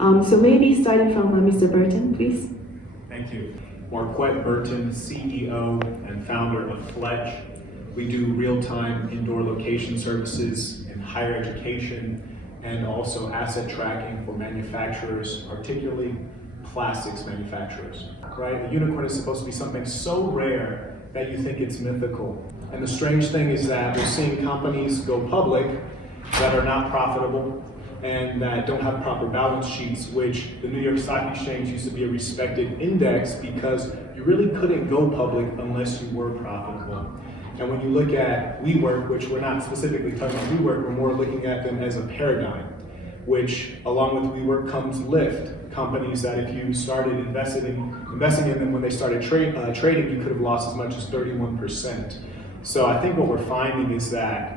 So maybe starting from Mr. Burton, please. Thank you. Marquette Burton, CEO and founder of Fletch. We do real-time indoor location services in higher education and also asset tracking for manufacturers, particularly plastics manufacturers, right? The unicorn is supposed to be something so rare that you think it's mythical. And the strange thing is that we're seeing companies go public that are not profitable and that don't have proper balance sheets, which the New York Stock Exchange used to be a respected index because you really couldn't go public unless you were profitable. And when you look at WeWork, which we're not specifically talking about WeWork, we're more looking at them as a paradigm, which along with WeWork comes Lyft, companies that if you started investing in them when they started trading, you could have lost as much as 31%. So I think what we're finding is that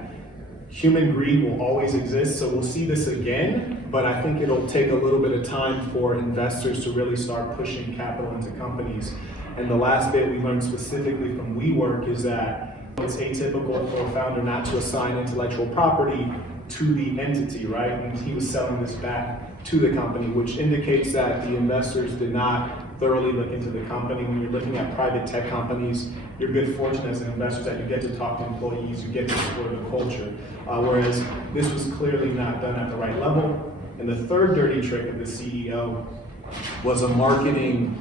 human greed will always exist, so we'll see this again, but I think it'll take a little bit of time for investors to really start pushing capital into companies. And the last bit we learned specifically from WeWork is that it's atypical for a founder not to assign intellectual property to the entity, right? And he was selling this back to the company, which indicates that the investors did not thoroughly look into the company. When you're looking at private tech companies, you're good fortune as an investor that you get to talk to employees, you get to explore the culture. Whereas this was clearly not done at the right level. And the third dirty trick of the CEO was a marketing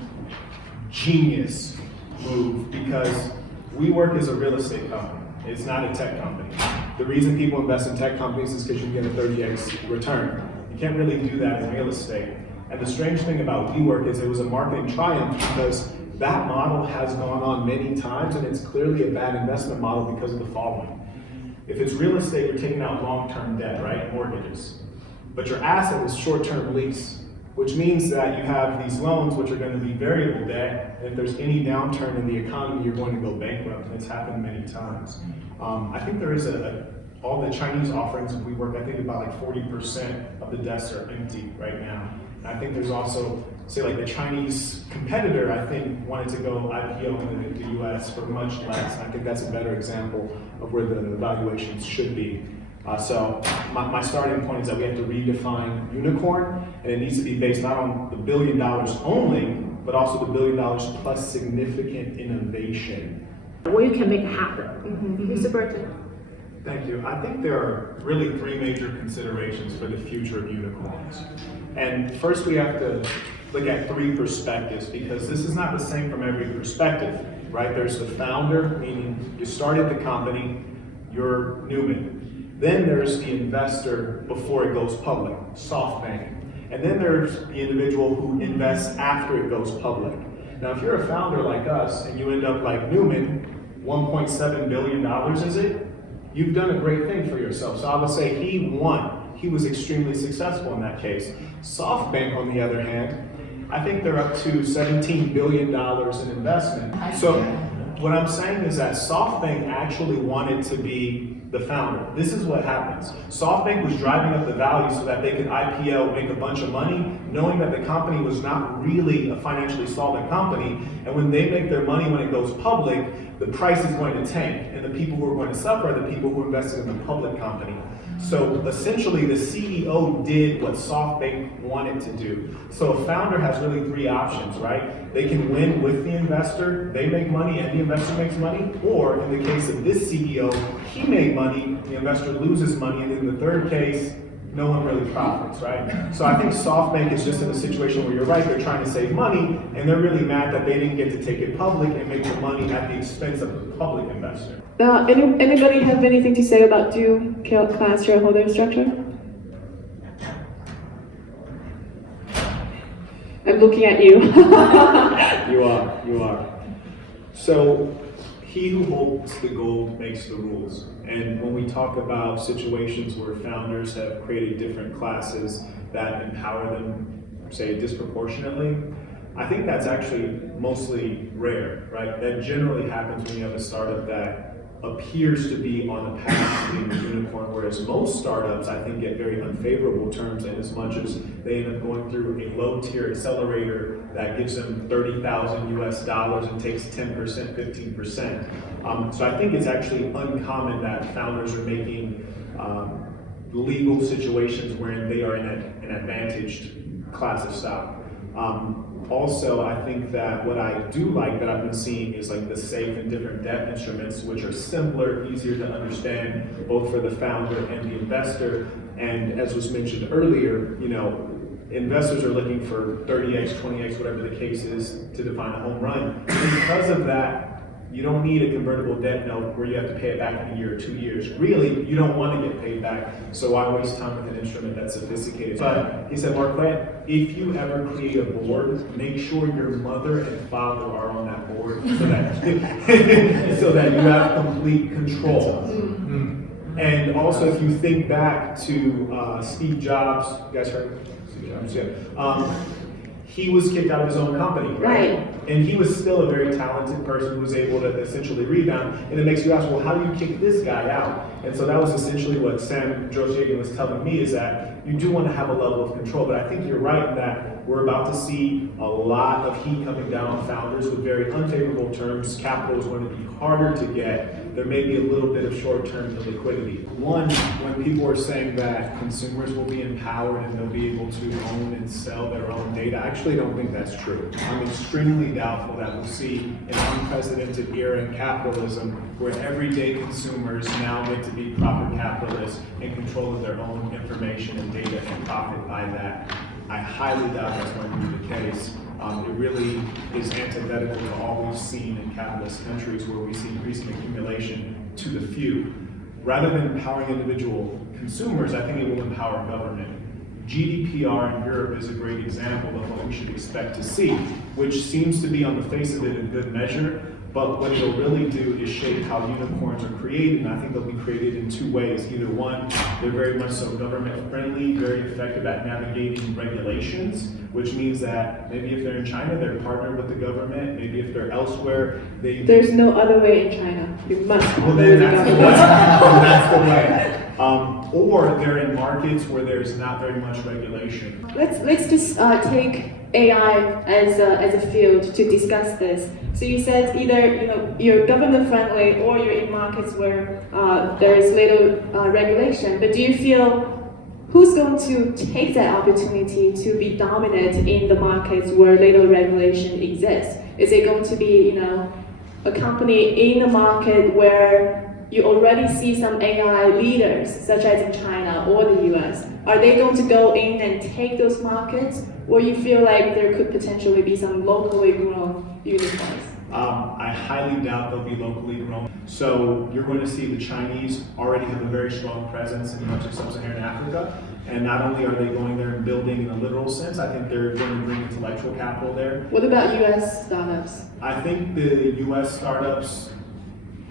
genius move, because WeWork is a real estate company. It's not a tech company. The reason people invest in tech companies is because you get a 30x return. You can't really do that in real estate. And the strange thing about WeWork is it was a marketing triumph because that model has gone on many times and it's clearly a bad investment model because of the following. If it's real estate, you're taking out long-term debt, right? Mortgages. But your asset is short-term lease, which means that you have these loans which are going to be variable debt, and if there's any downturn in the economy, you're going to go bankrupt, and it's happened many times. I think there is all the Chinese offerings of WeWork, I think about like 40% of the desks are empty right now. I think there's also, say like the Chinese competitor, I think wanted to go IPO in the US for much less. I think that's a better example of where the valuations should be. So my starting point is that we have to redefine unicorn, and it needs to be based not on the $1 billion only, but also the $1 billion plus significant innovation. What you can make happen. Mr. Burton. Thank you. I think there are really three major considerations for the future of unicorns. And first we have to look at three perspectives, because this is not the same from every perspective, right? There's the founder, meaning you started the company, you're Neuman. Then there's the investor before it goes public, SoftBank. And then there's the individual who invests after it goes public. Now, if you're a founder like us and you end up like Neuman, $1.7 billion is it? You've done a great thing for yourself. So I would say he won. He was extremely successful in that case. SoftBank, on the other hand, I think they're up to $17 billion in investment. So what I'm saying is that SoftBank actually wanted to be the founder. This is what happens. SoftBank was driving up the value so that they could IPO, make a bunch of money, knowing that the company was not really a financially solvent company. And when they make their money when it goes public, the price is going to tank. And the people who are going to suffer are the people who invested in the public company. So essentially, the CEO did what SoftBank wanted to do. So a founder has really three options, right? They can win with the investor, they make money and the investor makes money, or in the case of this CEO, he made money, the investor loses money, and in the third case, no one really profits, right? So I think SoftBank is just in a situation where you're right, they're trying to save money, and they're really mad that they didn't get to take it public and make the money at the expense of the public investor. Anybody have anything to say about dual-class shareholder structure? I'm looking at you. You are. So, he who holds the gold makes the rules. And when we talk about situations where founders have created different classes that empower them, say, disproportionately, I think that's actually mostly rare, right? That generally happens when you have a startup that appears to be on the path to being a unicorn, whereas most startups, I think, get very unfavorable terms, and as much as they end up going through a low-tier accelerator that gives them $30,000 US and takes 10%, 15%. So I think it's actually uncommon that founders are making legal situations wherein they are in an advantaged class of stock. Also, I think that what I do like that I've been seeing is like the safe and different debt instruments, which are simpler, easier to understand, both for the founder and the investor. And as was mentioned earlier, you know, investors are looking for 30x, 20x, whatever the case is, to define a home run. And because of that, you don't need a convertible debt note where you have to pay it back in a year or 2 years. Really, you don't want to get paid back, so why waste time with an instrument that's sophisticated? But he said, Marquette, if you ever create a board, make sure your mother and father are on that board so that, so that you have complete control. And also, if you think back to Steve Jobs, you guys heard Steve Jobs? Yeah. He was kicked out of his own company, right? And he was still a very talented person who was able to essentially rebound. And it makes you ask, well, how do you kick this guy out? And so that was essentially what Sam Drosjegan was telling me, is that you do want to have a level of control. But I think you're right in that we're about to see a lot of heat coming down on founders with very unfavorable terms. Capital is going to be harder to get. There may be a little bit of short-term liquidity. One, when people are saying that consumers will be empowered and they'll be able to own and sell their own data, I actually don't think that's true. I'm extremely doubtful that we'll see an unprecedented era in capitalism where everyday consumers now get to be proper capitalists in control of their own information and data and profit by that. I highly doubt that's going to be the case. It really is antithetical to all we've seen in capitalist countries where we see increasing accumulation to the few. Rather than empowering individual consumers, I think it will empower government. GDPR in Europe is a great example of what we should expect to see, which seems to be on the face of it a good measure, but what it'll really do is shape how unicorns are created, and I think they'll be created in two ways. Either one, they're very much so government friendly, very effective at navigating regulations, which means that maybe if they're in China, they're partnered with the government. Maybe if they're elsewhere, There's no other way in China. You must well, then that's the way. That's the way. Or they're in markets where there's not very much regulation. Let's just take AI as a field to discuss this. So you said either you're government friendly or you're in markets where there is little regulation. But do you feel who's going to take that opportunity to be dominant in the markets where little regulation exists? Is it going to be a company in a market where you already see some AI leaders, such as in China or the US? Are they going to go in and take those markets? Or you feel like there could potentially be some locally grown unicorns? I highly doubt they'll be locally grown. So you're going to see the Chinese already have a very strong presence in much of sub-Saharan Africa. And not only are they going there and building in a literal sense, I think they're going to bring intellectual capital there. What about US startups? I think the US startups,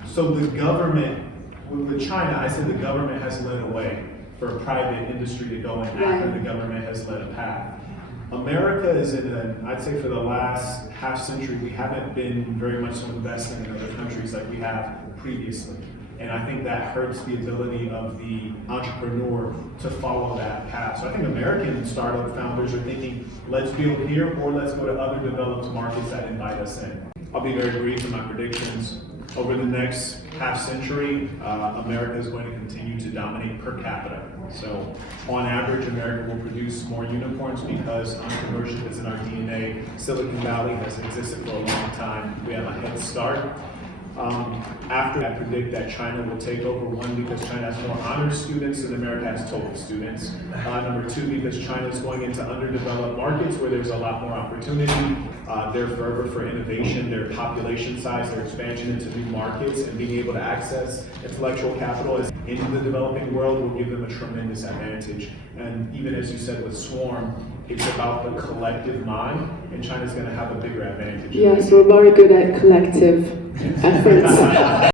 so the government, with China, I said the government has led a way for a private industry to go in after the government has led a path. America is in I'd say for the last half century, we haven't been very much so investing in other countries like we have previously. And I think that hurts the ability of the entrepreneur to follow that path. So I think American startup founders are thinking, let's build here or let's go to other developed markets that invite us in. I'll be very brief in my predictions. Over the next half century, America is going to continue to dominate per capita. So on average, America will produce more unicorns because entrepreneurship is in our DNA. Silicon Valley has existed for a long time. We have a head start. After I predict that China will take over, one, because China has more honors students than America has TOEFL students. Number two, because China is going into underdeveloped markets where there's a lot more opportunity. Their fervor for innovation, their population size, their expansion into new markets, and being able to access intellectual capital in the developing world will give them a tremendous advantage. And even as you said with Swarm, it's about the collective mind, and China's going to have a bigger advantage. Yes, we're very good at collective efforts.